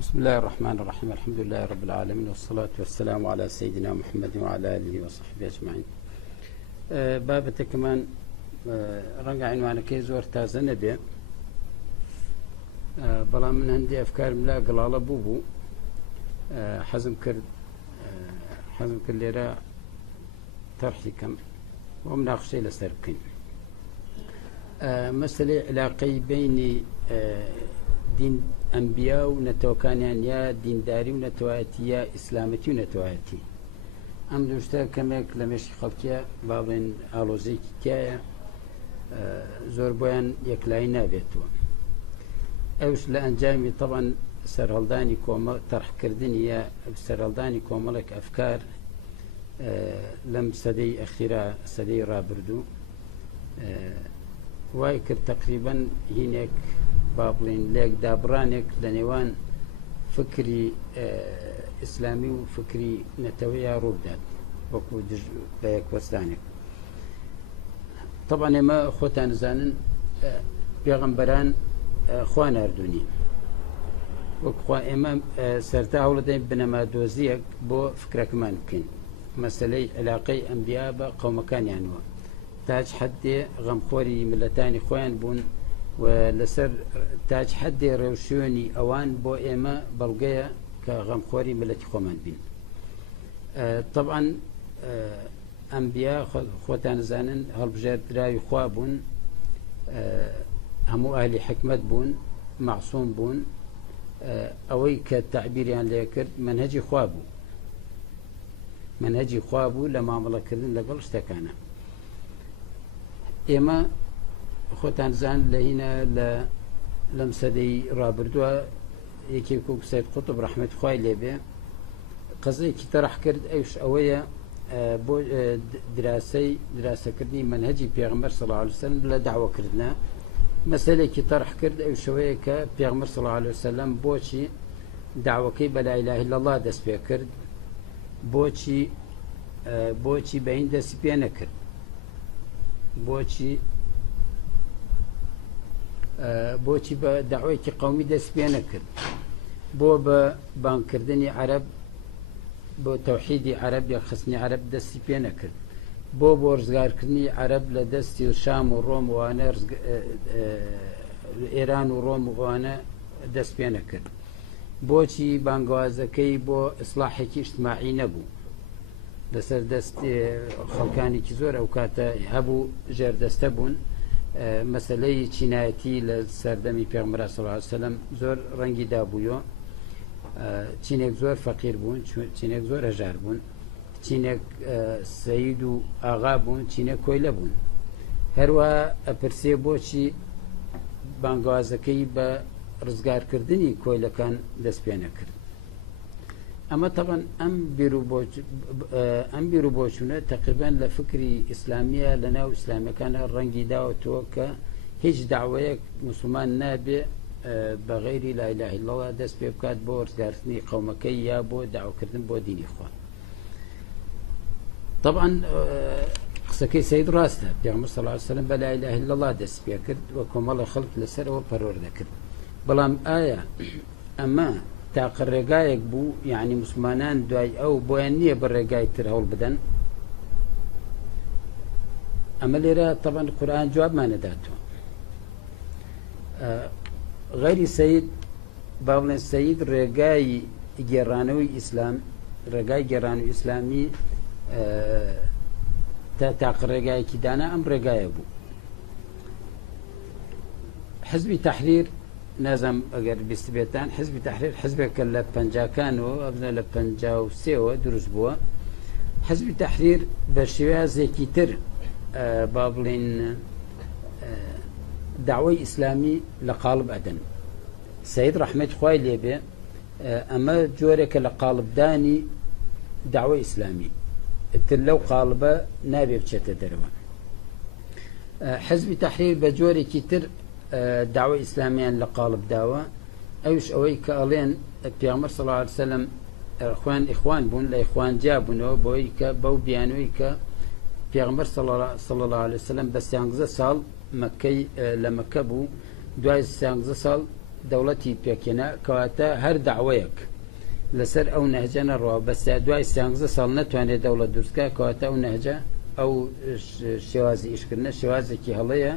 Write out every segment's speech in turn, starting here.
بسم الله الرحمن الرحيم. الحمد لله رب العالمين، والصلاة والسلام على سيدنا محمد وعلى آله وصحبه أجمعين. بابته كمان رنگ عنوانەکەی زۆر تازە نەبێ، بەڵام من هەندێک ئەفکارم لا گڵاڵە بوو حەزم کرد لێرە تەرحی کەم و مناقشەی لەسەر بکەین. مەسەلەی علاقەی بینی دین ئەنبیا و نەتەوەکانیان، یا دینداری و نەتەوایەتی، یا ئیسلامەتی و نەتەوایەتی. ئەم دوشتە کەمێک لە مێشکی خەڵکیە با بڵێن ئاڵۆزەیەکی تایە، زۆر بۆیان یەکلایی نابێتەوە. ئەوش لە ئەنجامی تەبەن سەرهەڵدانی کۆمەڵ تەرحکردنی یا سەرهەڵدانی کۆمەڵێک ئەفکار لەم سەدەی ئەخیرا، سەدەی ڕابردوو، وای کرد تقریبەن هینێک با بڵێن لێک دابڕانێک لە نێوان فکری ئیسلامی و فکری نەتەوەیە ڕوودات وەکو بە یەکوەستانێک. طبعا ئێمە خۆتان زانن پێغەمبەران خوا ناردوونی، وەکو خوا ئێمە سەرتا هەوڵ دەدەین بنەما دۆزیەک بۆ فکرەکەمان بکەین. مەسەلەی علاقەی ئەنبیا بە قەومەکانیانەوە تاج حەدێ غەمخۆری ملەتانی خۆیان بوون، و لەسەر تاج حەدێ ڕێوشێنی ئەوان بۆ ئێمە بەڵگەیە کە غەمخۆری ملەتی خۆمان بین. طبعا ئەنبیا خۆتان زانن هەڵبژێردراوی خوا بوون، هەموو ئاهلی حکمت بوون، مەعسووم بوون. ئەوەی کە تعبیریان لێ کرد منهەجی خوا بوو، منهەجی خوا بوو لە مامەڵەکردن لەگەڵ شتەکانە. ئێمە خۆتان زان لە هینە لەم سەدەی ڕابردووە یەکێک و سەید قوتب ڕەحمەتی خوای لێبێ قەزەیەکی تەرح کرد، ئەوش ئەوەیە بۆ دراسەکردنی منهەجی پێغەمبەر صلی الله علیه وسلم لە داوەکردنە. مەسەلێکی تەرح کرد، ئەوش ئەوەیە کە پێغەمبەر صلی الله علیه وسلم بۆچی داوەکەی بە لا ئیلاهە ئیلا الله دەست پێ کرد، بۆچی بە هین دەستی پێ نەکرد، بۆچی بە داوایەکی قەومی دەست پێ نەکرد، بۆ بە بانکردنی عەرەب، بۆ تەوحیدی عەرەب یا خستنی عەرەب دەستی پێ نەکرد، بۆ ڕزگارکردنی عەرەب لە دەستی شام و ڕۆم وانە، ئێران و ڕۆم وانە دەست پێ نەکرد، بۆچی بانگوازەکەی بۆ ئیسلاحێکی ئیجتیماعی نەبوو لەسەر دەست خەڵکانێکی زۆر ئەو کاتە هەبوو ژێردەستە بوون. مەسەلەی چینایەتی لە سەردەمی پێغەمبەر صلی الله علیه وسلم زۆر ڕەنگی دابوویەوە. چینێک زۆر فەقیر بوون، چینێک زۆر هەژار بوون، چینێک سەید و ئاغا بوون، چینێک کۆیلە بوون. هەروەها ئەپرسێ بۆچی بانگوازەکەی بە ڕزگارکردنی کۆیلەکان دەست پێ نەکرد. ئەمە تەبەن ئەم بیر و بۆچوونە تقریبان لە فکری ئیسلامیە لە ناو ئیسلامیەکانە ڕەنگی داوەتەوە کە هیچ داوایەک موسڵمان نابێ بە غەیری لا ئیلاهە ئیلا الله دەست پێ بکات بۆ ڕزگارکردنی قەومەکەی یا بۆ داواکردن بۆ دینی خوا. طبعا قسەکەی سەید ڕاستە، پێغەمبەر صلی الله علیه وسلم بە لا ئیلاهە ئیلا الله دەست پێ کرد و کۆمەڵە خەڵک لەسەرەوە پەروەردە کرد. بەڵام ئایا ئەمە تاقە ڕێگایەک بوو، یعنی موسڵمانان دوای ئەو بۆیان نییە بە ڕێگای تر هەوڵ بدەن؟ ئەمە لێرە تەبەن قورئان جوابمانەداتەوە. غەیری سەید با بڵێن سەید ڕێگای گێڕانەوەی ئیسلام، ڕێگای گێڕانەوەی ئیسلامی تا تاقە ڕێگایەکی دانا ئەم ڕێگایە بوو. حزبی تەحریر، نازم ئەگەر بیست بێتان، حزبی تەحریر حزبێکە لە پەنجاکانەوە، ئەبنە لە 53ەوە دروست بووە. حزبی تەحریر بە شێوازێکی تر با بڵێن داوای ئیسلامی لە قاڵب ئەدەن. سەید ڕەحمەتی خوای لێبێ ئەمە جۆرێکە لە قاڵبدانی داوای ئیسلامی، تر لەو قاڵبە نابێ بچێتە دەرەوە. حزبی تەحریر بە جۆرێکی تر داوای ئیسلامیان لە قاڵب داوە، ئەوش ئەوەی کە ئەڵێن پێغەمبەر صلی الله علیه وسلم خوان ئیخوان بوون، لە ئیخوانجا بوونەوە بۆی کە بەو بیانووی کە پێغەمبەر صلی الله علیه وسلم بە 13 ساڵ لە مەکە بوو، دوای 13 ساڵ دەوڵەتی پێکێنا کەواتە هەر داوایەک لەسەر ئەو نەهجە نەڕەوە بەس دوای 13 ساڵ نەتوانێت دەوڵەت دروستکە کەواتە ئەو نەهجە ئەو شێوازی ئیشکردنە شێوازێکی هەڵەیە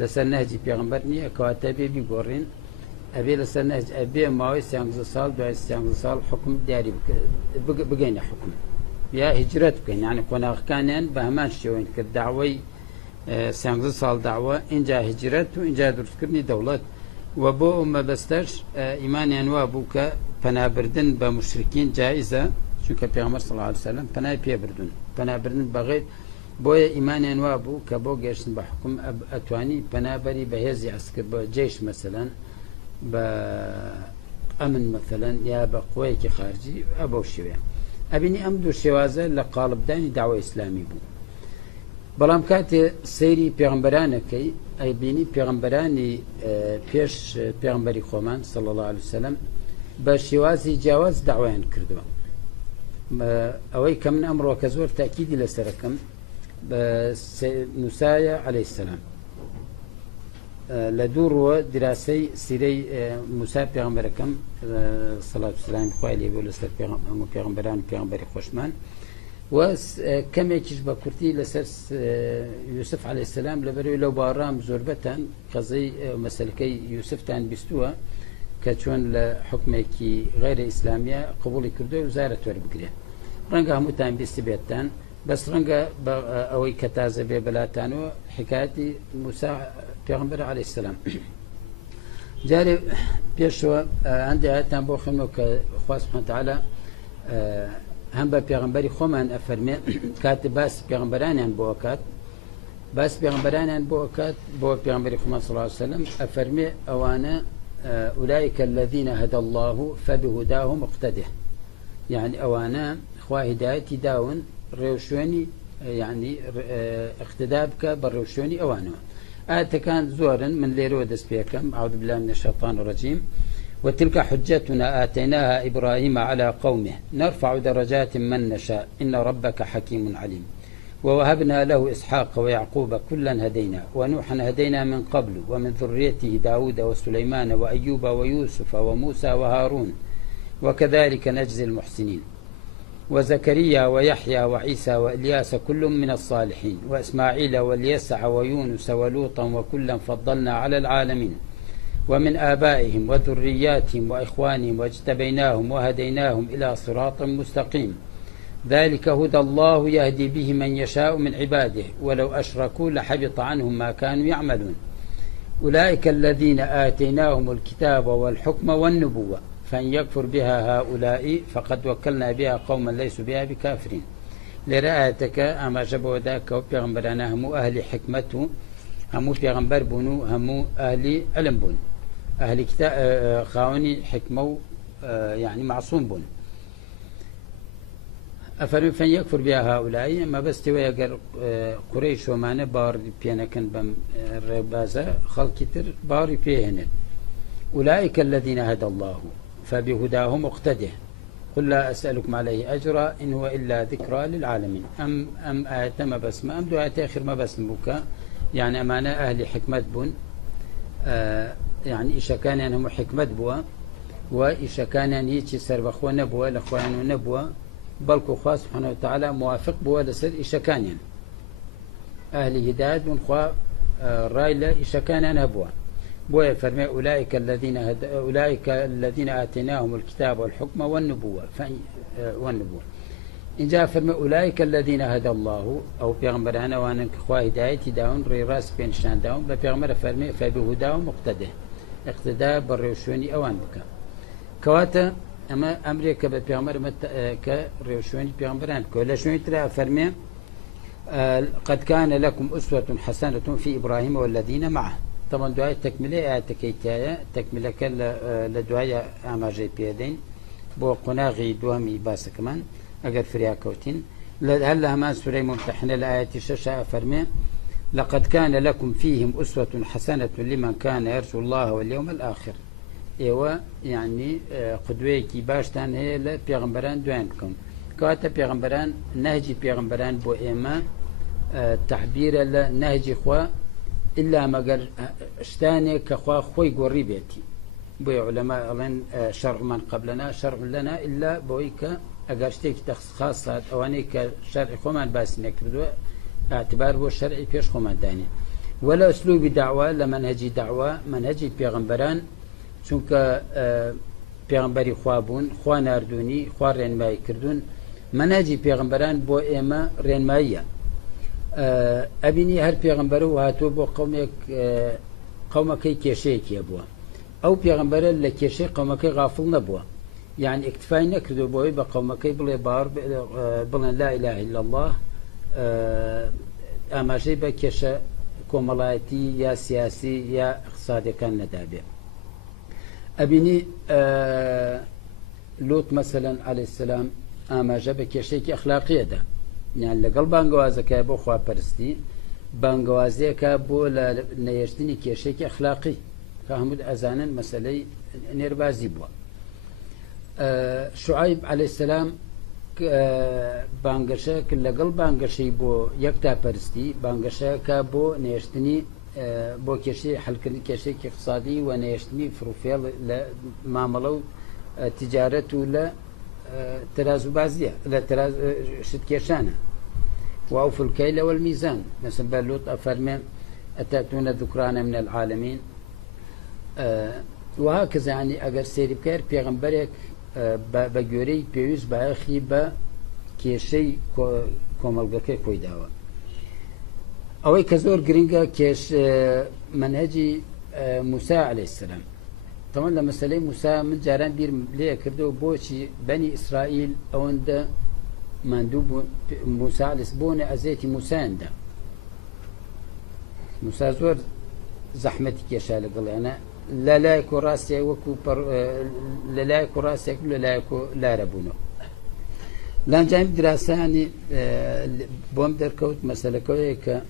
لەسەر نەهجی پێغەمبەر نییە کەواتە بێ بیگۆڕین ئەبێ لەسەر نەهج ئەبێ ماوەی 13 ساڵ دوای 13 ساڵ حکم دیاری بگەینە حکم یا هیجرەت بکەین یعنی قۆناغەکانیان بە هەمان شێوەین کرد داوای 13 ساڵ داوە اینجا هیجرەت و اینجا دروستکردنی دەوڵەت و بۆ ئەو مەبەستەش ئیمانیان وا بوو کە پەنابردن بە مشرکین جایزە چونکە پێغەمبەر صلی الله علیه و سلم پەنای پێبردون پەنابردن بەغیر بۆیە ئیمانیان وا بوو کە بۆ گەشتن بە حکم ئەتوانی پەنابەری بەهێزی ئەسکرد بە جێش مەسەلەن بە ئەمن مەسەلەن یا بە قوەیەکی خارجی ئەبەو شێوەیە ئەبینی ئەم دوو شێوازە لە قاڵبدانی داوای ئیسلامی بوو بەڵام کاتێ سەیری پێغەمبەرانەکەی ئەیبینی پێغەمبەرانی پێش پێغەمبەری خۆمان صلی الله علیه وسلم بە شێوازی جیاواز داوایان کردووە ئەوەی کە من ئەمڕۆ کە زۆر تاکیدی لەسەرەکەم بە موسایە عەلەیهی سەلام لە دوو ڕوە دراسەی سیرەی موسا پێغەمبەرەکەم سەڵات و سەلامی خوای لێ بێ لەسەر هەموو پێغەمبەران و پێغەمبەری خۆشمان و کەمێکیش بە کورتی لەسەر یوسف عەلەیهی سەلام لەبەرەوەی لەو باڕام زۆربەتان قەزەی مەسەلەکەی یوسفتان بیستووە کە چۆن لە حکمێکی غیرە ئیسلامیە قبوڵی کردو و وزارەت وەربگرێ ڕەنگە هەمووتان بیستی بێتتان بەس ڕەنگە ئەوەی کە تازە بێ بەلاتانەوە حکایەتی موسا پێغەمبەر عەلەیهی سەلام جارێ پێشەوە هەندێک ئاەتان بۆ خوێنەوە کە خوا سوبحانە وتەعالە هەم بە پێغەمبەری خۆمان ئەفەرمێ کاتێ باسی پێغەمبەرانیان بۆ ئەکات باسی پێغەمبەرانیان بۆ ئەکات بۆ پێغەمبەری خۆمان صلی الله علیه وسلم ئەفەرمێ ئەوانە أولئك الذين هدى الله فبهداه مقتده يعني أوانا خوا هدايتي داون ريوشوني يعني اقتدابك بالريوشوني أوانا كان زورا من ليرو دسبيكم أعوذ بالله من الشيطان الرجيم وتلك حجتنا آتيناها إبراهيم على قومه نرفع درجات من نشاء إن ربك حكيم عليم ووهبنا له إسحاق ويعقوب كلا هدينا ونوحا هدينا من قبل ومن ذريته داود وسليمان وأيوب ويوسف وموسى وهارون وكذلك نجزي المحسنين وزكريا ويحيى وعيسى وإلياس كل من الصالحين وإسماعيل واليسع ويونس ولوطا وكلا فضلنا على العالمين ومن آبائهم وذرياتهم وإخوانهم واجتبيناهم وهديناهم إلى صراط مستقيم ذلك هدى الله يهدي به من يشاء من عباده ولو أشركوا لحبط عنهم ما كانوا يعملون أولئك الذين آتيناهم الكتاب والحكم والنبوة فإن يكفر بها هؤلاء فقد وكلنا بها قوما ليسوا بها بكافرين لرأيتك أما جبوا ذاك وبيغمبرنا هم أهل حكمته هم بيغمبر بنو هم أهل علم بن أهل كتاب خاوني حكمه يعني معصوم بن أفرم فن يكفر بها هؤلاء ما بس تويقر قريش ومانا بار بيانكن بم الربازة خلق كتر بار بيهن أولئك الذين هدى الله فبهداه مقتده قل لا أسألكم عليه أجرا إن هو إلا ذكرى للعالمين أم آية ما بس ما أم دو آية آخر ما بس بك يعني أمانة أهل حكمة بن يعني إيشا كان هم حكمة بوا وإيشا كان هيك سربخوا نبوة لأخوان نبوة بلكو خاص سبحانه وتعالى موافق بوا لسر إشكانيا أهل هداية من خوا رايلة إشكانيا نبوة بوا فرمي أولئك الذين آتيناهم الكتاب والحكم والنبوة والنبوة إن جاء فرمي أولئك الذين هدى الله أو بيغمبرنا وانا خوا هداية داون ري راس بين شان داون بيغمبر فرمي فبهداه مقتده اقتداء بالريوشوني أوان بك كواتا أما أمريكا ببيغمبر كريوشوني بيغمبران كولا شوني ترى فرمي قد كان لكم أسوة حسنة في إبراهيم والذين معه طبعا دعاء تكملة تكيتايا تكملة كلا لدعاء أما جي بيدين بو قناغي دوامي باس كمان أجر فريا كوتين هلا همان سورة ممتحنة لآية الشاشة فرمي لقد كان لكم فيهم أسوة حسنة لمن كان يرجو الله واليوم الآخر ايوه يعني قدوەیەکی باشتان هەیە لە پێغەمبەران دوایان بکەن کەواتە پێغەمبەران نەهجی پێغەمبەران بۆ ئێمە تەحبیرە لە نەهجی خوا ئللا مەگەر شتانێک کە خوا خۆی گۆڕی بێتی بۆ علەما ئەڵێن شەرع من قبلنا شەرع لنا إلا بۆی کە ئەگەر شتێکی خاص هات ئەوانەی کە شەرعی خۆمان باسی نەکردووە اعتبار بۆ شەرعی پێش خۆمان دانێ ولا ئوسلوبی داوا لە منهەجی داوا منهەجی پێغەمبەران چونکە پێغەمبەری خوا بوون خوا ناردوونی خوا ڕێنمایی کردوون منهەجی پێغەمبەران بۆ ئێمە ڕێنماییە ئەبینی هەر پێغەمبەر و هاتووە بۆ قەومەکەی کێشەیەکیە بووە ئەو پێغەمبەرە لە کێشەی قەومەکەی غافڵ نەبووە یعنی ئیکتفای نەکردو بۆی بە قەومەکەی بڵێ باوەڕ بڵێن لا إله إلا الله ئاماژەی بە کێشە کۆمەڵایەتی یا سیاسی یا اقتصادیەکان نەدابێ ئەبینی لوط مەسەلەن عەلەیهی سەلام ئاماژە بە کێشەیەکی ئەخلاقیەدا یان لەگەڵ بانگەوازەکە بۆ خواپەرستی بانگەوازیەکە بۆ لە نەهێشتنی کێشەیەکی ئەخلاقی کە هەموو ئەزانن مەسەلەی نێربازی بووە شوعایب عەلەیهی سەلام بانگەشەیەک لەگەڵ بانگەشەی بۆ یەکتاپەرستی بانگەشەیەکە بۆ نێشتنی بۆ کێشەی حەلکردنی کێشەیەکی اقتصادی و نێشتنی فروفێڵ لە مامەڵە و تجارەت و لە ترازوبازیە لە شتکێشانە وأوفوا الكيل والميزان مثل بلوط أفرمي أتأتون الذكران من العالمين وهكذا يعني أجر سيري بكير بيغمبرك بجوري بيوز بأخي بكيشي كومالجاكي كويداوا أوي كزور جرينجا كيش منهجي موسى عليه السلام طبعا لما سلي موسى من جاران بير ليه كردو بوشي بني إسرائيل أوندا مندوب موسى لسبون أزيتي موسى عنده موسى زور زحمتي كيشال قال أنا لا يكون راسي وكو لا يكون راسي لا يكون لا ربونه لان جايب دراسة يعني بوم دركوت مسألة كويك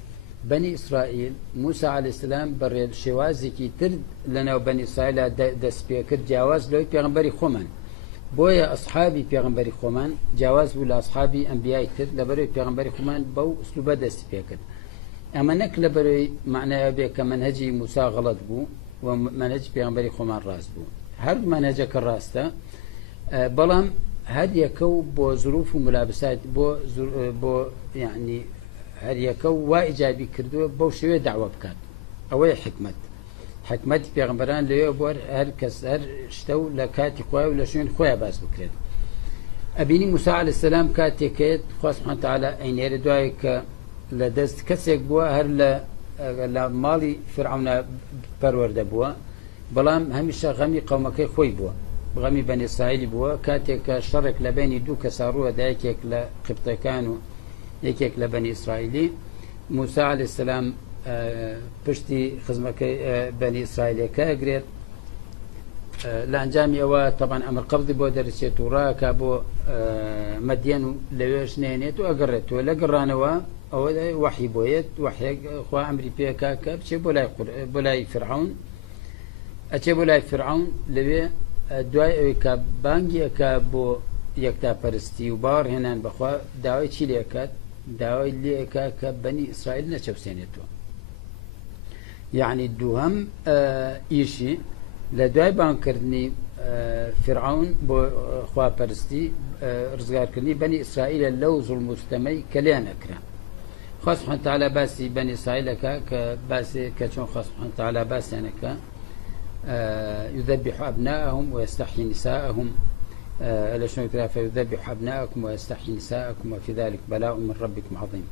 بني إسرائيل موسى عليه السلام بريد شوازي كي ترد لنا وبني إسرائيل دس بيكر جواز لو بيغنبري خومن بويا أصحابي بيغنبري خومن جواز ولا أصحابي أنبياء تر لبري بيغنبري خومن بو أسلوبه دس بيكر أما نك لبري معناه بيك منهجي موسى غلط بو ومنهج بيغنبري خومن راس بو هر منهجك الراسته بلام هر يكو بو ظروف وملابسات بو يعني هر يكو وايجابي كردو بو شويه دعوه بكات اوي حكمت پیغمبران ليو بور هر کس هر شتو لكاتي خويا ولا شنو خويا باس بكرد ابيني موسى عليه السلام كاتي كيت خو سبحانه وتعالى اين يردوايك لدست كسيك بوا هر لا مالي فرعون پرورده بوا بلام هميشه غمي قومك خوي بوا غمي بني اسرائيل بوا كاتيك شرك لبيني دو كساروا دايكيك لقبطيكان يكيك لبني اسرائيلي موسى عليه السلام پشتی خزمەکەی بني اسرائيل كاغريت لانجامي او طبعا امر قبض بو درسيت وراكا بو مدين لويش نينيت واقرت ولا قرانوا او وحي بويت وحي خو امري بيكا كبشي بولاي فرعون اتي بولاي فرعون لوي دواي كبانجي كابو يكتا برستي وبار هنا بخوا داوي تشي ليكات داوي ليكا كبني اسرائيل نشوسينتو يعني الدوهم إيشي لدواي بانكرني فرعون بو خوا برستي رزقار كرني بني إسرائيل اللوز المستمي كليان أكرا خاص سبحانه وتعالى باسي بني إسرائيل كباسي كتشون خاص سبحانه وتعالى باسي أنا يذبح أبناءهم ويستحيي نساءهم لشنو كذا فيذبح أبناءكم ويستحيي نساءكم وفي ذلك بلاء من ربكم عظيم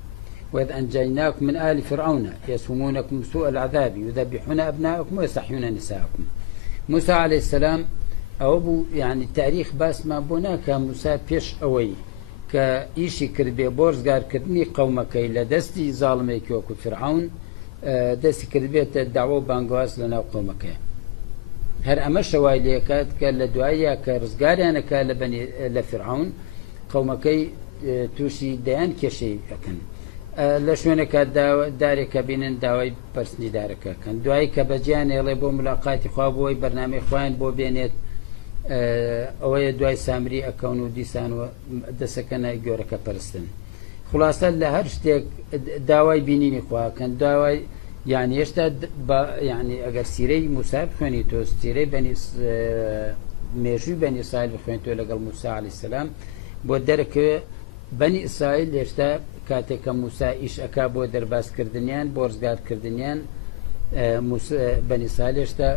وإذ أنجيناكم من آل فرعون يسومونكم سوء العذاب يذبحون أبناءكم ويستحيون نساءكم موسى عليه السلام أو يعني تاريخ باس ما بناك موسى بيش أوي كإيشي كربي بورزقار كرني قومك إلى دستي ظالمي كوكو فرعون دستي كربي الدعوة بانقواس لنا قومك هر أمر شوايليكات كالدعايا كرزقاري أنا كالبني لفرعون قومك توشي ديان كشي أكن لشونك دارك بينن داوي برسني دارك كان دواي كبجان يلي بو ملاقاتي خوابوي برنامج خوان بو بينت اوي دواي سامري اكونو ديسان دسكنا جورك برستن خلاصه لهر شتك داوي بينيني خوا كان داوي يعني هێشتا يعني ئەگەر سیرەی موسا بخوێنیتەوە سیرەی مێژووی بەنی ئیسرائیل بخوێنیتەوە لەگەڵ موسا عەلەیهی سەلام بۆ دەرەکەوێ بەنی ئیسرائیل هێشتا کاتێک کە موسا ئیش ئەکا بۆ دەربازکردنیان بۆ ڕزگارکردنیان بەنی ئیسرائیل هێشتا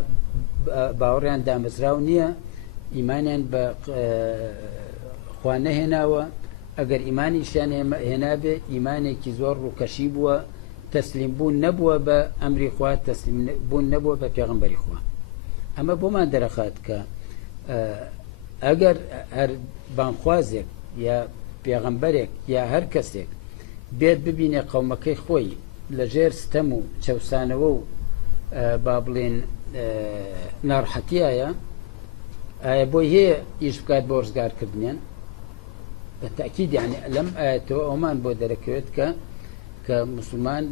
باوەڕیان دامەزراو نییە ئیمانیان بە خوا نەهێناوە ئەگەر ئیمانیشیان هێنابێ ئیمانێکی زۆر ڕووکەشی بووە تەسلیم بوون نەبووە بە ئەمری خوا تەسلیم بوون نەبووە بە پێغەمبەری خوا ئەمە بۆمان دەرەخات کە ئەگەر هەر بانخوازێک یا پێغەمبەرێک یا هەر کەسێک بێت ببینێ قەومەکەی خۆی لەژێر ستەم و چەوسانەوە و با بڵێن ناڕەحەتیایە ئایا بۆی هەیە ئیش بکات بۆ ڕزگارکردنیان بەتەکید یعنی لەم ئاەتەوە ئەومان بۆ دەرەکەوێت کە مسلمان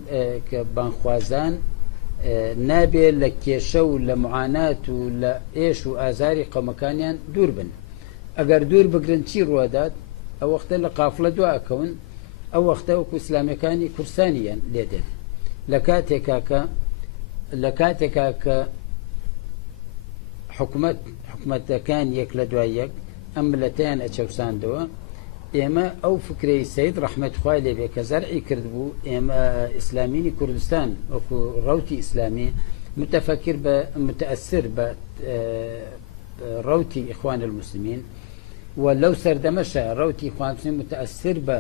کە بانخوازان نابێت لە کێشە و لە معانات و لە ئێش و ئازاری قەومەکانیان دوور بن ئەگەر دوور بگرن چی ڕوادات ئەو وەختە لە قافڵە دواکەون ئەو وەختە وەکو ئیسلامەکانی کورسانیان لێدێن لە کاتێکا کە حکومەتەکان یەک لە دوای یەک ئەم ملەتەیان ئەچەوساندەوە ئێمە ئەو فکرەی سەید ڕەحمەت خوای لێبێ کە زەرعی کرد بوو ئێمە ئیسلامینی کوردستان وەکو ڕەوتی ئیسلامی متفەکر بە متەئەسر بە ڕەوتی ئیخوان المسلمین و لەو سەردەمەشە ڕەوتی ئیخوان المسلمین متەئەسر بە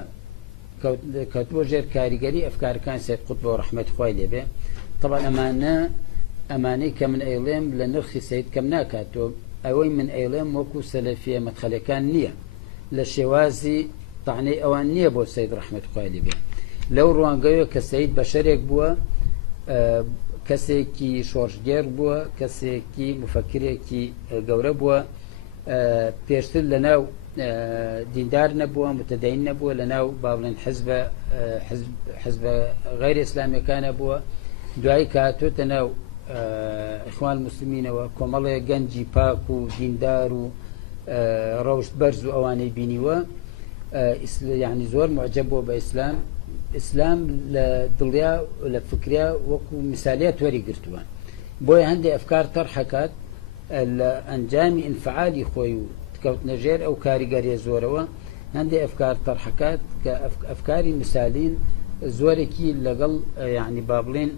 کەوتبووە ژێر کاریگەری ئەفکارەکان سەید قوتب و ڕەحمەت خوای لێبێ طبعا ئەمانەی کە من ئەیڵێم لە نرخی سەید کەم ناکاتەوە ئەوەی من ئەیڵێم وەکو سەلەفیە مەدخەلەکان نییە لە شێوازی تاعنەی ئەوان نییە بۆ سەید ڕەحمەت خوای لێبێ لەو ڕوانگەیە کە سەید بەشەرێک بووە کەسێکی شۆڕژگێر بووە کەسێکی مفەکرێکی گەورە بووە پێشتر لە ناو دیندار نەبووە متەدەین نەبووە لە ناو با بڵێن حزبە غەیر ئیسلامیەکانە بووە دوایی کاتۆتە ناو ئیخوان المسلمینەوە کۆمەڵێ گەنجی پاک و دیندار و ڕەوشت بەرز و ئەوانەی بینیوە یعنی زۆر معجب بووە بە ئیسلام لە دڵیا لە فکریا وەکو میسالیات وەری گرتووە بۆیە هەندێک ئەفکار تەرحەکات لە ئەنجامی ئینفعالی خۆی و کەوتنە ژێر ئەو کاریگەریە زۆرەوە هەندێک ئەفکار تەرحەکات کە ئەفکاری میسالین زۆرێکی لەگەڵ یعنی با بڵێن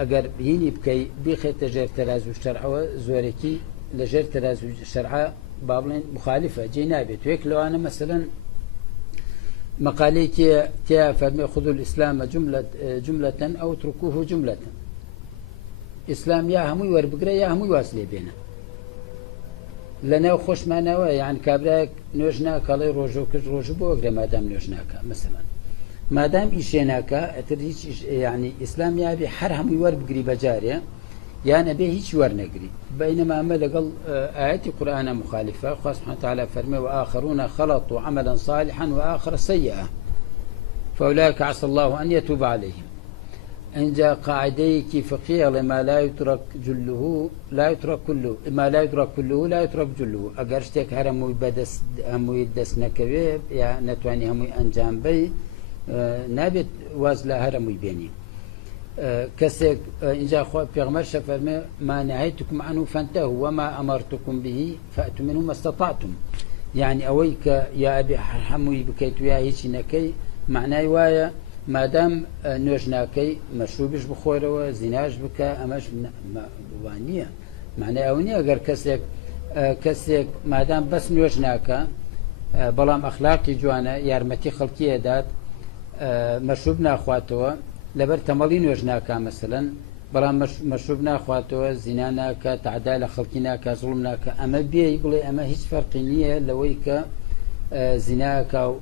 ئەگەر هینی بکەی بیخێتە ژێر تەرازوی شەرعەوە زۆرێکی لە ژێر تەرازوی شەرعە با بڵێن مخالفە جێ نابێت یەک لەوانە مەسەلەن مەقالەیەکی تیا فەرمێ خذوا الإسلام جملة أو اتركوه جملة ئیسلام یا هەمووی وەربگرە یا هەمووی واز لێ بێنە لەناو خۆشمانەوە یان کابراەک نوێژ ناکەڵێ ڕۆژۆ کرد ڕۆژ بۆ ئەگرە مادام نوێژ ناکە مەسەلەن مادام ئیشێ ناکە ئەتر هیچ یعنی ئیسلام یابێ هەر هەمووی وەربگری بەجارێ یان ئەبێ هیچ وەرنەگری بەینەما ئەمە لەگەڵ ئاەتی قورئانە مخالفە خوا سبحانه وتعالى فەرمێ وآخرون خلطوا عملا صالحا وآخر سيئا فأولئك عسى الله أن يتوب عليهم اینجا قاعدەیەکی فقهیە ما لا يترك جله لا يترك كله ما لا يترك كله لا يترك جله ئەگەر شتێک هەر هەمووی دەست نەکەوێ یا نەتوانی هەمووی ئەنجام بی نابێت واز لە هەر هەمووی بێنی کەسێک اینجا خوا پێغەمبەر فەرمێ ما نهيتكم عنه فانتهوا وما أمرتكم به فأتوا منه ما استطعتم يعني ئەوەی کە یا ئەبێ هەمووی بکەیت و یا هیچی نەکەی معنای وایە مادام نوێژ ناکەی مەشروبش بخۆرەوە زیناش بکە ئەمەش وانییە معنای ئەو نییە ئەگەر کەسێک مادام بەس نوێژ ناکە بەڵام ئەخلاقی جوانە یارمەتی خەڵکی دات مەشروب ناخواتەوە لەبەر تەمەڵی نوێژ ناکە مەسەلەن بەڵام مەشروب ناخواتەوە زینا ناکە تعدا لە خەڵکی ناکە زوڵم ناکە ئەمە بێ بڵێ ئەمە هیچ فەرقی نییە لەوەی کە زیناکە و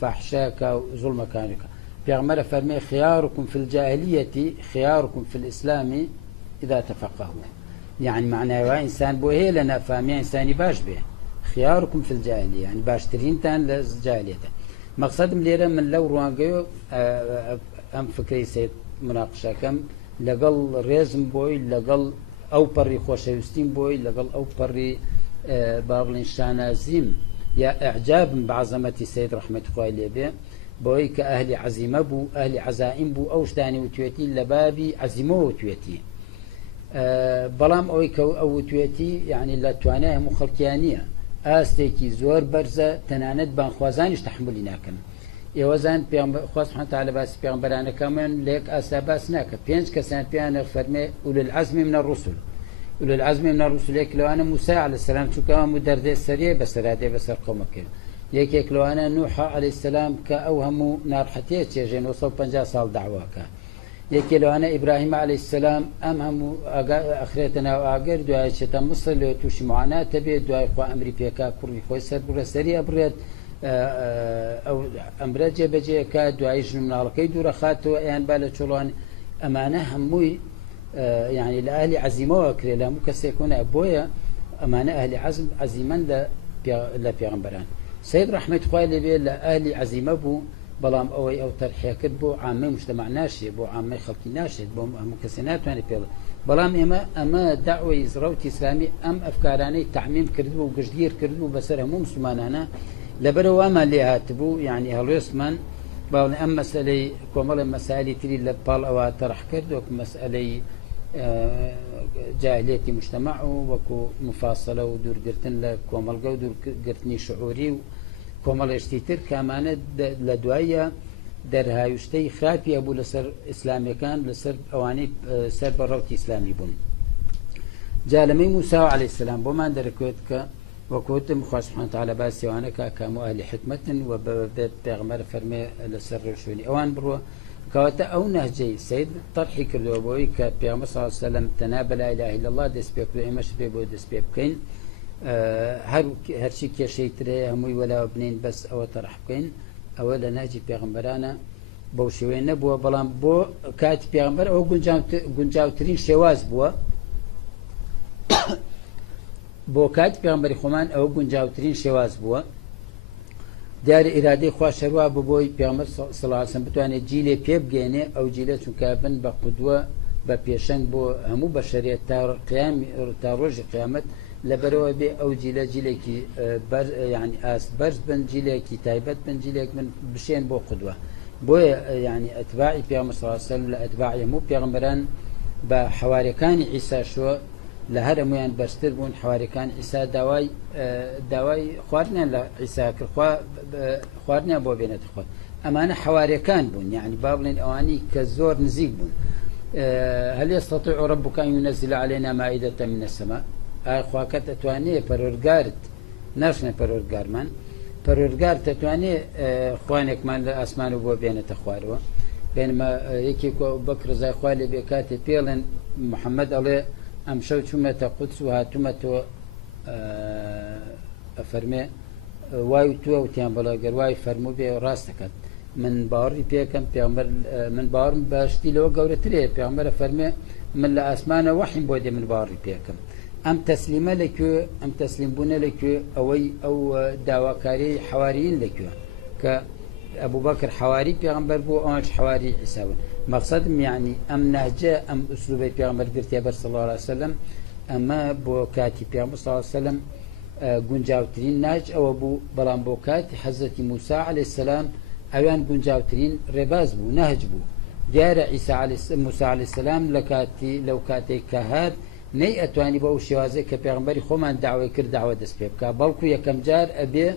فاحشاکە و زوڵمەکانەکە پیغمبر فرمي خياركم في الجاهلية خياركم في الإسلام إذا تفقهوا يعني معناه إنسان بوهي لنا فهمي إنساني باش به خياركم في الجاهلية يعني باشترين تان للجاهلية مقصد مليرا من لو روانقيو أم فكري سيد مناقشة كم لقل ريزم بوي لقل أو بري خوشوستين بوي لقل أو بري بابلين شانازيم يا إعجاب بعظمة سيد رحمة خوالي به بۆی کە ئەهلی عەزیمە بوو ئەهلی عەزائیم بوو ئەو شتانی وتوێتی لە بابی عەزیمەوە وتوێتی بەڵام ئەوەی کە ئەو وتوێتی یعنی لە توانای هەموو خەڵکیان نییە ئاستێکی زۆر بەرزە تەنانەت بانخوازانیش تەحملی ناکەن ئێوەزان خوا سبحانه وتعالى باسی پێغەمبەرانەکەمان لە یەک ئاستا باس ناکە 5 کەسیان پێیانە فەرمێ ئولو العەزم من الرسل ئولو العەزم من الرسل یەک لەوانە موسى عەلەیه السلام چونکە هەموو دەردێ سەریە بەسەرادێ بەسەر قەومەکە یەکێک لەوانە نوح عەلەیه السلام کە ئەو هەموو ناڕەحەتیە چێژێ 950 ساڵ داواکە یەکێ لەوانە ئیبراهیم عەلەیه السلام ئەم هەموو ئەخرێتە ناو ئاگەر دوای چێتە مسر لێ تووشی معاناتە بێت دوای خوا ئەمری پێکا کوڕی خۆی سەربڕە سەری ئەبڕێت ئەو ئەمرە جێبەجێەکە دوای ژن مناڵەکەی دوورە خاتەوە ئەیان با لە چۆڵوان ئەمانە هەمووی یعنی لە ئەهلی عەزیمەوە کرێ لە هەموو کەسێکونە بۆیە ئەمانە ئەهلی عەزم عەزیمەن لە پێغەمبەران سید ڕەحمەتی خوای لێبێ لە ئەهلی عەزیمە بوو بەڵام ئەوەی ئەو تەرحیە کرد بۆ عامەی مجتەمع ناشێت بۆ عامەی خەڵکی ناشێت بۆ هەموو کەسێ ناتوانێت پێڵێ بەڵام ئەمە داوای زڕەوتی ئیسلامی ئەم ئەفکارانەی تەعمیم کردبوو و گشتگیر کردبوو بەسەر هەموو مسلمانانە لەبەرەوە وامان لێ هاتبوو یعنی هەڵوێستمان باڵێ ئەم مەسئلەی کۆمەڵی مەسائلی تری لە پاڵ ئەوە تەڕح کرد وەکو مەسئلەی جاهلیەتی مجتەمع و وەکو مفاسەلە و دوورگرتن لە کۆمەڵگە و دوورگرتنی شعوری و کۆمەڵێشتی تر کامانە لە دوایە دەرهاوشتەی خراپی هەبوو لەسەر ئیسلامیەکان لەسەر ئەوانەی سەر بەڕەوتی ئیسلامی بوون جالەمەی موسى عەلەیه السلام بۆمان دەرەکەوێت کە وەکوتم خوا سبحانه وتعالى باسیوانەکە کامو ئەهلی حکمەتن و بەبێت پێغەمبەر فەرمێ لەسەر ڕێشوێنی ئەوان بڕوە کەواتە ئەو نەهجەی سید تەرحی کردەوە بۆی کە پێغەمبەر صلی الله علیه وسلم تەنها بە لا اله الا الله دەست پێ بکرێ ئێمەش پێ بۆ دەست پێ بکەین هەرچی کێشەی ترێ هەمووی وەلاوە بنین بەس ئەوە تەرح بکەین ئەوە لە ناجی پێغەمبەرانە بەو شێوەیە نەبووە بەڵام بۆ کاتی پێغەمبەر ئەوە گونجاوترین شێواز بووە بۆ کاتی پێغەمبەری خۆمان ئەوە گونجاوترین شێواز بووە دیارە ئیرادەی خوا شەروا بۆی پێغەمبەر صلی الله علیه وسلم بتوانێت جیلێ پێ بگێنێ ئەو جیلە چونکە بن بە قودوە بە پێشەنگ بۆ هەموو بەشەریەت تا ڕۆژی قیامەت لەبەرەوە بێ ئەو جیلە جیلێکی یعنی ئاست بەرز بن جیلێکی تایبەت بن جیلێک من بشێن بۆ قودوە بۆیە یعنی ئەتباعی پێغەمبەر صلی الله علیه وسلم لە ئەتباعی هەموو پێغەمبەران بە حەواریەکانی عیسا شووە لە هەر هەمویان بەرزتر بوون حەواریەکانی عیسا داوای خواردنیان لە عیسا کرد خواردنیان بۆ بێنێتە خۆ ئەمانە حەواریەکان بوون یعنی با بڵێن ئەوانی کە زۆر نزیک بوون هل يستطيع ربك أن ينزل علينا مائدة من السماء خواکە دەتوانێت پەروەردگارت نەشنە پەروەردگارمان پەروەردگار دەتوانێت خوانێکمان لە ئاسمان و بۆ بێنێتە خوارەوە بێنمە یەکێک بەکر ڕزای خوا لێ بێ کاتێ پێڵێن محەممەد ئەڵێ ئەم شەو چوومەتە قودس و هاتوومەتەوە ئەفەرمێ وای تووە وتیان بەڵێ گەر وای فەرموو بێ ڕاست دەکات من باوەڕی پێکەم پێغەمبەر من باوەڕم بەشتی لەوە گەورەترێ پێغەمبەرە فەرمێ من لە ئاسمانە وەحیم بۆ دێ من باوەڕی پێکەم ئەم تەسلیمە لەکوێ ئەم تەسلیم بوونە لەکوێ ئەوەی ئەو داواکاری حەواریین لەکوێ کە ئەبوو بەکر حەواری پێغەمبەر بوو ئەوانش حەواری عیسا بوون مەقسەدم یعنی ئەم نەهجە ئەم ئوسلوبەی پێغەمبەر گرتێ بەر صلی الله علیه وسلم ئەمە بۆ کاتی پێغەمبەر صلی الله علیه وسلم گونجاوترین ناج ئەوە بوو بەڵام بۆ کاتی حەزرەتی موسى علیه السلام ئەویان گونجاوترین ڕێباز بوو نەهج بوو دیارە موسى علیه السلام لەو کاتێک کە هات نەی ئەتوانی بە ئەو شێوازەی کە پێغەمبەری خۆمان داوای کرد داوا دەست پێ بکە بەڵکو یەکەم جار ئەبێ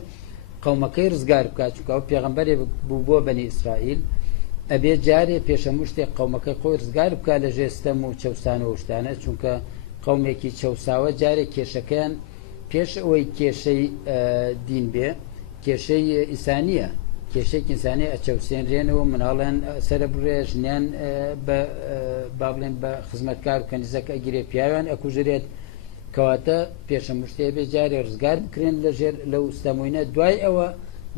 قەومەکەی ڕزگار بکات چونکە ئەو پێغەمبەرێ بوو بۆ بەنی ئیسرائیل ئەبێ جارێ پێشەموو شتێک قەومەکەی خۆی ڕزگار بکات لە ژێستەم و چەوسان و شتانە چونکە قەومێکی چەوساوە جارێک کێشەکەیان پێش ئەوەی کێشەی دین بێ کێشەی ئینسانیە کێشەی ئینسانی ئەچەوسێنرێنەوە مناڵیان سەرە بڕێ ژنیان با بڵێن بە خزمەتکار و کەنیزەکە ئەگیرێ پیاویان ئەکوژرێت کەواتە پێشەموشتێ بێ جارێ ڕزگار بکرێن لەژێر لەو ستەموینە دوای ئەوە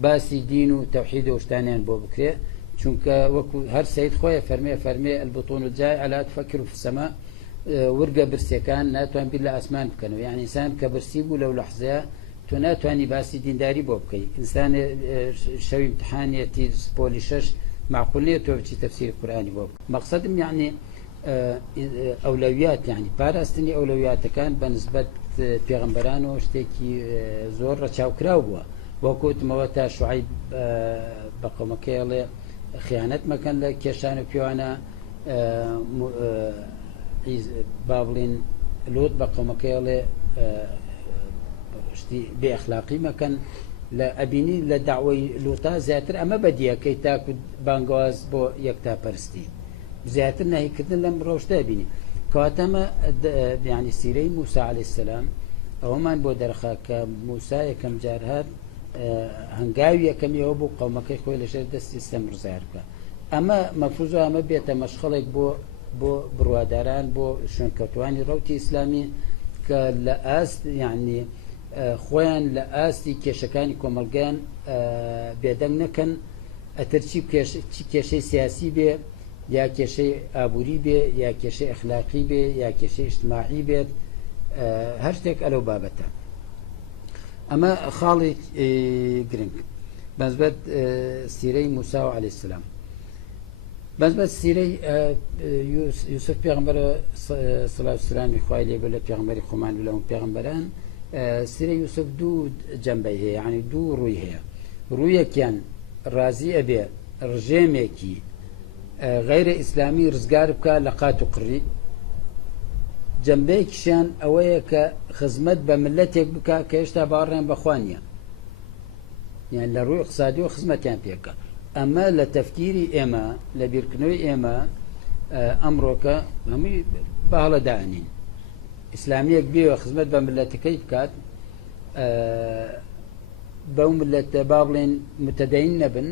باسی دین و تەوحید و شتانیان بۆ بکرێ چونکە وەکو هەر سەید خۆیە فەرمێ البطون الجاي على تفكر في السماء ورگە برسیەکان ناتوان بیر لە ئاسمان بکەنەوە یعنی ئینسان کە برسی بوو لەو لەحزەیە تۆ ناتوانی باسی دینداری بۆ بکەیت ئینسان شەوی امتحانێتی پۆلی 6 معقول نییە تۆ بچی تەفسیری قورئانی بۆ بکەیت مەقسەدم یعنی ئەولەویات یعنی پاراستنی ئەولەویاتەکان بە نسبەت پێغەمبەرانەوە شتێکی زۆر ڕەچاوکراو بووە وەکوتمەوە تا شعیب بە قەومەکەیڵێ خیانەت مەکەن لە کێشان و پیوانە با بڵین لوت بە قەومەکەیڵێ شتی بێ ئەخلاقی مەکەن لە ئەبینی لە داوای لوتا زیاتر ئەمە بەدیەکەی تاکو بانگواز بۆ یەکتاپەرستی زیاتر ناهیکردن لەم ڕۆژدا بینی کەواتەمە ینی سیرەی موسا عەلەیهی سەلام ئەوەمان بۆ دەرخا کە موسا یەکەم جار هات هەنگاوی یەکەمیەوە بۆ قەومەکەی خۆی لەژێر دەستی سەمرزار بکە ئەمە مەفروضە ئەمە بێتە مەشخەڵێک بۆ بڕواداران بۆ شوێنکەوتوانی ڕەوتی ئیسلامی کە لە ئاست یعنی خۆیان لە ئاستی کێشەکانی کۆمەلگیان بێدەنگ نەکەن ئەتر چی کێشەی سیاسی بێ یا کێشەی ئابووری بێ یا کێشەی ئەخلاقی بێ یا کێشەی اجتماعی بێت هەر شتێک ئەلەو بابەتە ئەمە خاڵی گرنگ بەنسبەت سیرەی موسا و عەلەیهی سەلام بەنسبەت سیرەی یوسف پێغەمبەرە سەڵات و سەلامی خوای لێبێ لە پێغەمبەری خۆمان و لەو پێغەمبەران سیرەی یوسف دوو جەمبەی هەیە یعنی دوو ڕووی هەیە ڕوویەکیان ڕازی ئەبێ ڕژێمێکی غەیرە ئیسلامی ڕزگار بکە لە قات و قڕی جەمبەیەکیشیان ئەوەیە کە خزمەت بە ملەتێک بکە کە هێشتا باوەڕیان بەخوا نییە یان لە ڕووی اقتصادیەوە خزمەتیان پێکە ئەمە لە تەفکیری ئێمە لە بیرکردنەوەی ئێمە ئەمڕۆکە هەمووی باڵەدانین ئیسلامیەک بێوە خزمەت بە ملەتەکەی بکات بەو ملەتە با بڵێن متەدەین نەبن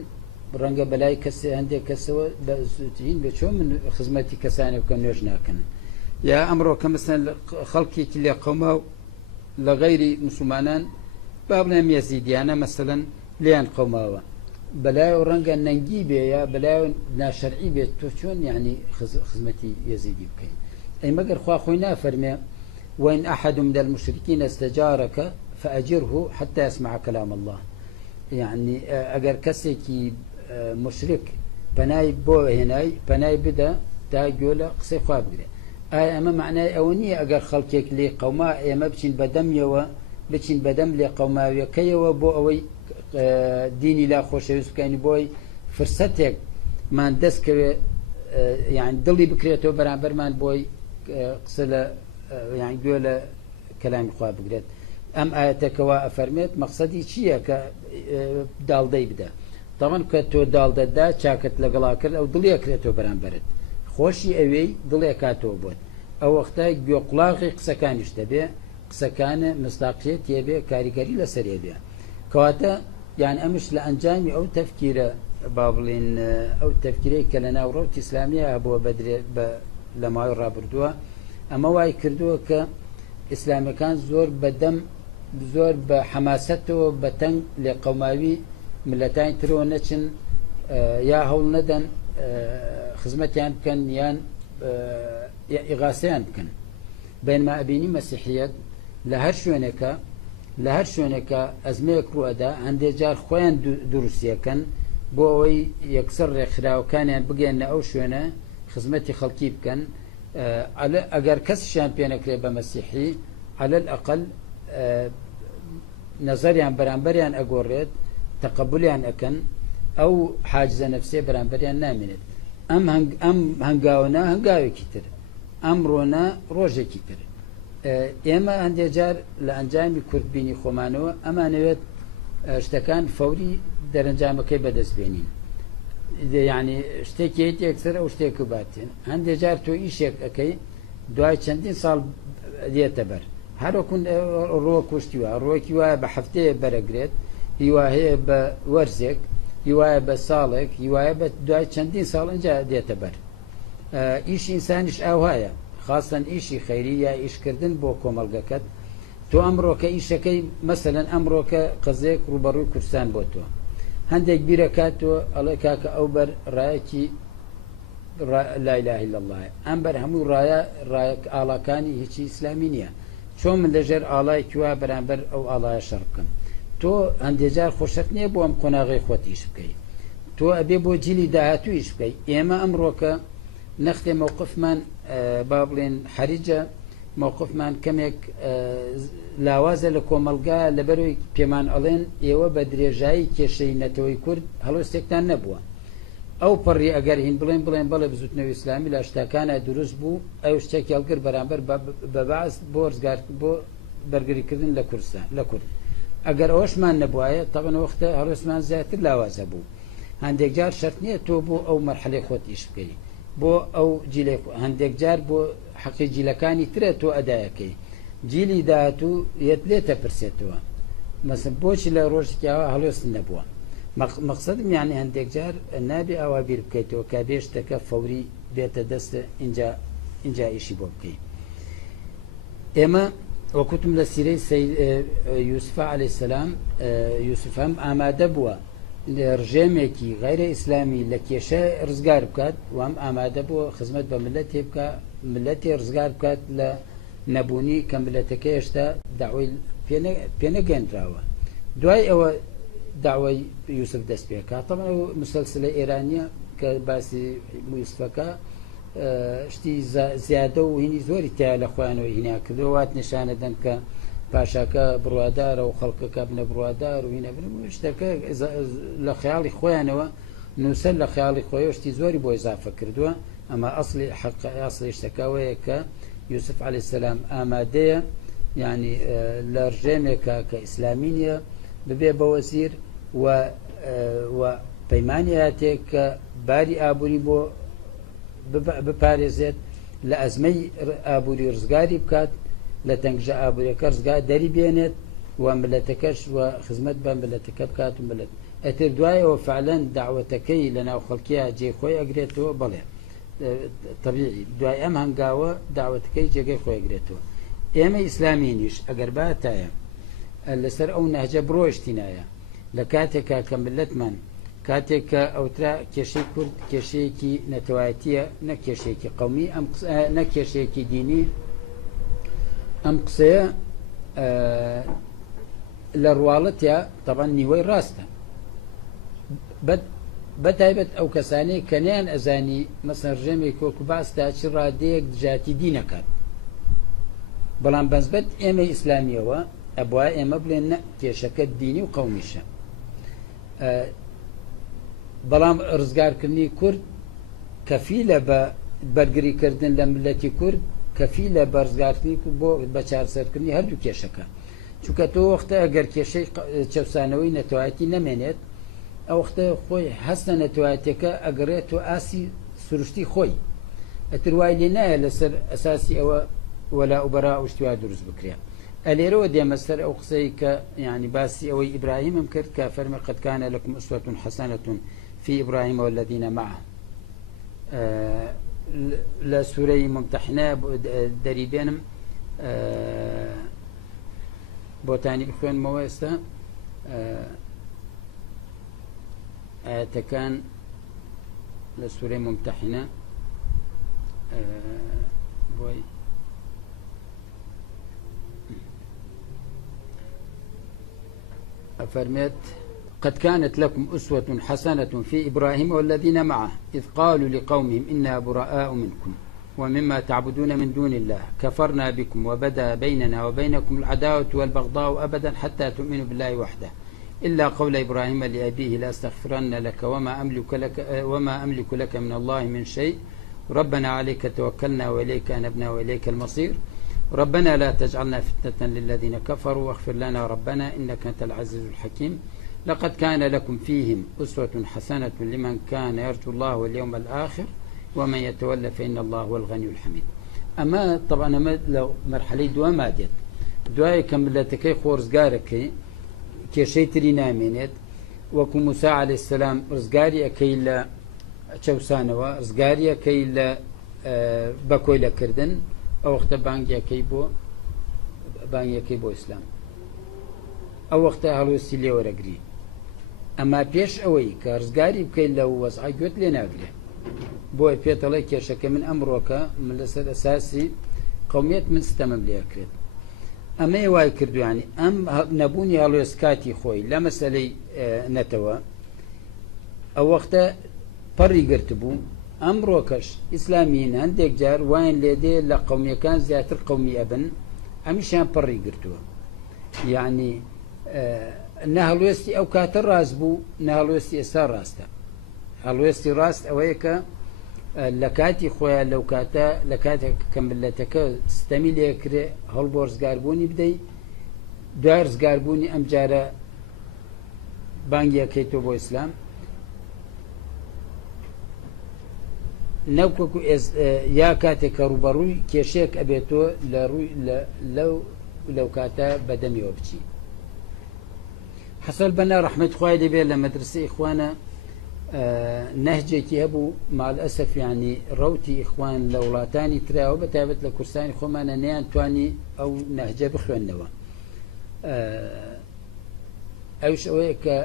ڕەنگە بەلای کەسێ هەندێک کەسەوە بە زووترین بە چۆن من خزمەتی کەسانی بکەم نوێژ ناکەن یا ئەمڕۆکە مەسەن خەڵکێکی لێ قەوما و لە غەیری موسڵمانان با بڵێن یەزیدیانە مەسەلەن لیان قەوماوە بەلایەوە ڕەنگە نەنگی بێ یا بەلایەوە ناشەرعی بێت تۆ چۆن یعنی خزمەتی یەزیدی بکەین ئەی مەگەر خوا خۆی نافەرمێ وإن أحد من المشركين استجارك فأجره حتى يسمع كلام الله يعني أجر كسيكي مشرك بناي بو هناي بناي بدا تا جولا قصي خواب قري أما معناه أونية أجر خلقك لي قوما أما بتشين بدم يوا بتشين بدم لي قوما وكيوا بو أوي ديني لا خوش يسكني بوي فرصتك ما ندسك يعني دلي بكريتو برابر مان بوي قصلا يعني قول كلام خواب بقريت أم آياتك وأفرميت مقصدي شيء كدال دي بدا طبعا كتو دال دا شاكت لقلاكر أو دليا كريتو برانبرد خوشي أوي دليا كاتو بود أو وقتا قلاقي قسكان يشتبه قسكان مصداقية يبي كاريكاري لسر يبي كواتا يعني أمش لأنجامي أو تفكير بابلين أو تفكيري كلنا وروت إسلامية أبو بدر لما يرى بردوها ئەمە وای کردووە کە ئیسلامیەکان زۆر بەدەم زۆر بە حەماسەتەوە بەتەنگ لێ قەوماوی ملەتانی ترەوە نەچن یا هەوڵ نەدەن خزمەتیان بکەن یان ئیغاسەیان بکەن بەینما ئەبینی مەسیحیەت لە هەر شوێنێکە ئەزمەیەک ڕوئەدا هەندێک جار خۆیان دروستیەکەن بۆ ئەوەی یەکسەر ڕێکخراوەکانیان بگەێنە ئەو شوێنە خزمەتی خەڵکی بکەن ئەگەر کەسیشیان پێ نەکرێت بە مەسیحی على الأقل نظریان بەرامبەریان ئەگۆڕێت تەقەبولیان ئەکەن ئەو حاجزە نەفسیە بەرامبەریان نامێنێت ئەم هەنگاوانە هەنگاوێکی تر ئەمڕۆنە ڕۆژێکی تر ئێمە هەندێک جار لە ئەنجامی کورتبینی خۆمانەوە ئەمانەوێت شتەکان فەوری دەرەنجامەکەی بەدەستبێنین يعني شتێکی یەکسەر ئەو شتێک باتێن هەندێک جار تۆ ئیشێک ئەەکەی دوای چەندین ساڵ دێتە بەر هەروەکو ڕۆ کوشتی وە ڕۆکی وایە بە هەفتەیە بەرەگرێت هیوا هەیە بە وەرزێک هیوایە بە ساڵێک هیوایە بە دوای چەندین ساڵ ئەنجا دێتە بەر ئیشی ئینسانیش ئاوایە خاصەن ئیشی خەیری یا ئیشکردن بۆ کۆمەڵگەکەت تۆ ئەمڕۆکە ئیشەکەی مەسەلەن ئەمڕۆکە قەزێک ڕوبەڕووی کوردستان بۆ تۆ هەندێک بیرەکاتەوە ئەڵێ کاکە ئەو بەر ڕایەکی لا إله إلا الله ئەم بەر هەموو ڕایەک ئاڵاکانی هیچی ئیسلامی نییە چۆن من لەژێر ئاڵایەکی وا بەرامبەر ئەو ئاڵایە شەڕ بکەم تۆ هەندێک جار خۆشەت نییە بۆ ئەم قۆناغی خۆت ئیش بکەیت تۆ ئەبێ بۆ جیلی داهاتوو ئیش بکەیت ئێمە ئەمڕۆکە نەختێ مووقفمان با بڵێن حەریجە مووقفمان کەمێک لاوازە لە کۆمەلگا لەبەروی پێمان ئەڵێن ئێوە بە درێژایی کێشەی نەتەوەی کورد هەڵۆستێکتان نەبووە ئەو پەڕی ئەگەر هین بڵێن بەڵێ بزوتنەوەی ئیسلامی لە شتەکانە دروست بوو ئەو شتێکی هەڵگر بەرامبەر بە باس بۆ ڕزگار بۆ بەرگریکردن لە کوردستان لە کورد ئەگەر ئەوەشمان نەبوایە تەبەن وەختە هەڵۆستمان زیاتر لاوازە بوو هەندێک جار شەرت نییە تۆ بۆ ئەو مەرحەلەی خۆت ئیش بکەی بۆ ئەو جیلێک هەندێک جار بۆ حەقی جیلەکانی ترە تۆ ئەدایەکەی جیلی داهاتوو یەت لێتە پرسێتەوە مەسن بۆچی لە ڕۆژێکیاوە هەڵۆست نەبووە مەقسەدم یانی هەندێک جار نابێ ئاوا بیر بکەیتەوە کە بێ شتەکە فەوری بێتە دەستە اینجا ئیشی بۆ بکەیت ئێمە وەکوتم لە سیرەی یوسف عەلەیهی سەلام یوسف هەم ئامادە بووە ڕژێمێکی غەیرە ئیسلامی لە کێشە ڕزگار بکات و هەم ئامادە بووە خزمەت بە ملەتێ بکە ملەتێ ڕزگار بکات لە نەبوونی کە ملەتەکە هێشتا داوای پێنەگەێنراوە دوای ئەوە داوای یوسف دەست پێکات تەمەن ئەو مسلسلە ئێرانیە کە باسی یوسفەکە شتی زیادە و هینی زۆری تیا لە خۆیانەوە هینیا کردەوە وات نیشانە دەن کە پاشاکە بڕوادارە و خەڵکەکە بنە بڕوادار و هینە بن شتەکە لە خەیاڵی خۆیانەوە نووسەر لە خەیاڵی خۆی شتی زۆری بۆ ئیزافە کردووە ئەمە ئەسڵی ئەسڵی شتەکەوەیە کە یوسف عەلەیهی سەلام ئامادەیە یعنی لە ڕژێمێکە کە ئیسلامی نییە ببێ بە وەزیر و پەیمانی هاتێک کە باری ئابووری بۆ بپارێزێت لە ئەزمەی ئابووری ڕزگاری بکات لە تەنگژە ئابووریەکە ڕزگار دەری بێنێت و ملەتەکەش و خزمەت بە ملەتەکە بکات و ملەت ئەتر دوایەوە فعلەن داوەتەکەی لە ناو خەڵکیە جێی خۆی ئەگرێتەوە بەڵێ طبیعی دوای ئەم هەنگاوە داوەتەکەی جێگەی خۆی ئەگرێتەوە ئێمە ئیسلامی نیش ئەگەر باتایە لەسەر ئەو نەهجە بڕۆشتینایە لە کاتێکا کە ملەتمان کاتێک کە ئەوترا کێشەی کورد کێشەیەکی نەتەوایەتیە نە کێشەیەکی قەومی نە کێشەیەکی دینی ئەم قسەیە لە ڕواڵەتە تەبەن نیوەی ڕاستە بەتایبەت ئەو کەسانەی کە نیان ئەزانی مەسەن ڕژێمێک کۆکو باستا چ ڕادەیەک دژاتی دینەکات بەڵام بەنسبەت ئێمە ئیسلامیەوە ئەبووە ئێمە بڵێن نە کێشەکە دینی و قەومیشە بەڵام ڕزگارکردنی کورد کەفیلە بە بەرگریکردن لە ملەتی کورد کەفیلە بە ڕزگارکردنی بۆ بە چارەسەرکردنی هەردوو کێشەکە چونکە تۆ وەختە ئەگەر کێشەی چەوسانەوەی نەتەوایەتی نەمێنێت ئەو وەختە خۆی هەستە نەتەوایەتەکە ئەگەڕێت و ئاسی سروشتی خۆی ئەتر وای لێ نایە لەسەر ئەساسی ئەوە وەلا ئوبەرا و شتیوا دروست بکرێ ئەلێرەوە دێمە سەر ئەو قسەی کە یعنی باسی ئەوەی ئیبراهیمم کرد کە فەرمە قەد کانە لەکم ئوسوەة حەسەنەة في إبراهيم والذين معه لە سوورەی ممتەحنە دەری بێنم بۆتانی بخوێنمەوە ئێستا ئاەتەکان لە سوورەی ممتەحنە بۆی أفرمت قد كانت لكم أسوة حسنة في إبراهيم والذين معه إذ قالوا لقومهم إنا براء منكم ومما تعبدون من دون الله كفرنا بكم وبدا بيننا وبينكم العداوة والبغضاء أبدا حتى تؤمنوا بالله وحده إلا قول إبراهيم لأبيه لأستغفرن لك وما أملك لك من الله من شيء ربنا عليك توكلنا وإليك أنبنا وإليك المصير ربنا لا تجعلنا فتنة للذين كفروا واغفر لنا ربنا إنك أنت العزيز الحكيم لقد كان لكم فيهم أسوة حسنة لمن كان يرجو الله واليوم الآخر ومن يتولى فإن الله هو الغني الحميد. أما طبعا أما لو مرحلة دوما ديت دواي كملتكي خورزقاركي كشي تري نامينيت وكو موسى عليه السلام رزقاري أكيلا چوسانوا رزقاري أكيلا بكويلا كردن أو وقت بانجي كيبو إسلام أو وقت أهلو السيلي ورقري أما بيش أوي كارزقاري بكي لو وزعي قوت لنا أقري بوي بيت الله كيشك من أمروكا من لسد أساسي قومية من ستمم لي أكريت أما يواي كردو يعني أم نبوني هلو يسكاتي خوي لا مسألة نتوا أو وقت بري قرتبو ئەمڕۆکەش ئیسلامین هەندێک جار وایان لێدێ لە قەومیەکان زیاتر قەومی ئەبن ئەمیشیان پڕی گرتووە یعنی نە هەڵوێستی ئەو کاتە ڕاست بوو نە هەڵوێستی ئێستا ڕاستە هەڵوێستی ڕاست ئەوەیە کە لە کاتی خۆیان لەو کاتە لە کاتێک کە ملەتەکە ستەمی لێکرێ هەڵ بۆ ڕزگاربوونی بدەیت دوای ڕزگاربوونی ئەم جارە بانگیەکەیتەوە بۆ ئیسلام نەوکۆکو یا کاتێک کە ڕوبەڕووی کێشەیەک ئەبێتەوە لە ڕووی لەو کاتە بەدەمیەوە بچی حەسەن بەنا ڕەحمەت خوای لێبێ لە مەدرسە ئیخوانە نەهجێکی هەبوو ماڵ ئەسەف ینی ڕەوتی ئیخوان لە وڵاتانی تراوە بەتایبەت لە کوردستانی خۆمانە نەیان توانی ئەو نەهجە بخوێندنەوە ئەوش ئەوەیە کە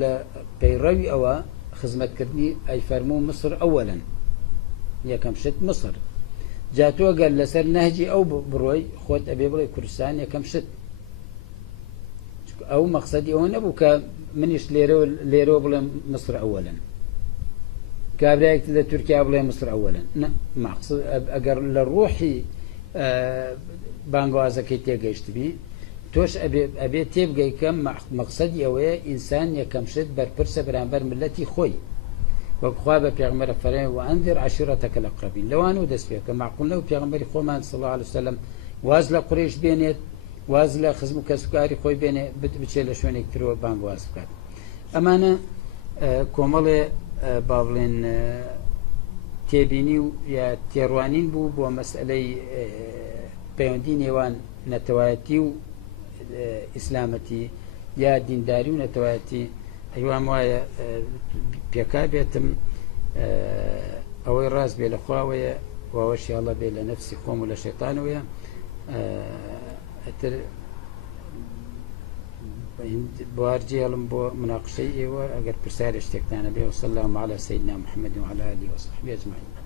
لە پەیڕەوی ئەوە خزمەتکردنی ئەی فەرموو مصر ئەوەلەن یەکەم شت مصر جاتۆ گەل لەسەر نەهجی ئەو بڕۆی خۆت ئەبێ بڵێ کوردستان یەکەم شت ئەو مەقسەدی ئەوە نەبوو کە منیش لێرەوە بڵێم مصر ئەوەلەن کابراایەک لە تورکیا بڵێ مصر ئەوەلەن ئەگەر لە ڕۆحی بانگوازەکەی تێگەیشتبی تۆش ئەبێ تێبگەی کەم مەقسەدی ئەوەیە ئینسان یەکەم شت بەرپرسە بەرامبەر ملەتی خۆی وەکخوا بە پێغمبەر فەرمێ وأنذر عشيرتك الأقربين لەوان و دەست پێکە معقول نەبوو پێغمبەری خۆمان صلی الله عليه وسلم واز لە قورێش بێنێت واز لە خزم و کەسوکاری خۆی بێنێ بچێت لە شوێنێک ترەوە بانگواز بکات ئەمانە کۆمەڵێ با بڵێن تێبینی و یا تێڕوانین بوو بۆ مەسئلەی پەیوەندی نێوان نەتەوایەتی و ئیسلامەتی یا دینداری و نەتەوایەتی ئەیوام وایە پێکا بێتم ئەوەی ڕاست بێ لە خواوەیە واوەشی هەڵە بێ لە نەفسی خۆم و لە شەیطانەوەیە ئەتر بوارجێڵم بۆ مناقشەی ئێوە ئەگەر پرسیارە شتێکتانە بێ وصلى الله على سيدنا محمد وعلى آله وصحبه أجمعين